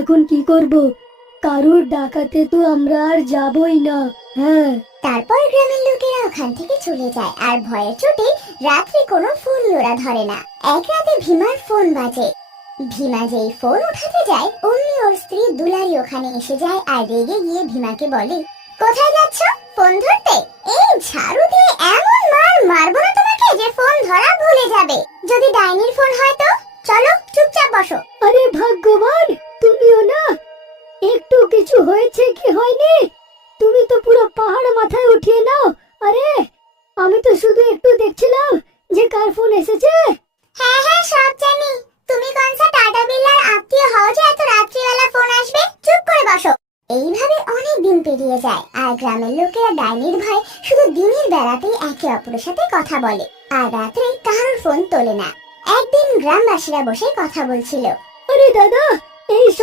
এখন কি করব? কারুর ডাকাতে তো আমরা আর যাবই না। হ্যাঁ। তারপর গ্রামের লোকেরা ওখান থেকে চলে যায় আর ভয়ের চোটে রাত্রে কোনো ফোনই ওরা ধরে না। এক রাতে ভীমার ফোন বাজে। ভীমা যেই ফোন উঠাতে যায় অমনি ওর স্ত্রী দুলারি ওখানে এসে যায় আর রেগে গিয়ে ভীমাকে বলে, কোথায় যাচ্ছ ফোন ধরতে? এই ঝাড়ু দিয়ে এমন মার মারবো না তোমাকে যে ফোন ধরা ভুলে যাবে। যদি ডাইনির ফোন হয় তো চলো চুপচাপ বসো। আরে ভাগ্যবান, তুমিও না। একটু কিছু হয়েছে কি হয়নি? তুমি তো পুরো পাহাড় মাথায় উঠিয়ে নাও। আরে আমি তো শুধু একটু দেখছিলাম যে কার ফোন এসেছে। হ্যাঁ হ্যাঁ সব জানি। তুমি কোনসা টাটা বিল্লার আত্মীয় হও যে এত রাত্রিবেলা ফোন আসবে? চুপ করে বসো। এইভাবে অনেক দিন পেরিয়ে যায় আর গ্রামের লোকেরা ডাইনির ভয় শুধু দিনের বেলাতেই একে অপরের সাথে কথা বলে আর রাত্রে কারোর ফোন তোলে না। একদিন গ্রামবাসীরা বসে কথা বলছিল। আরে দাদা, এই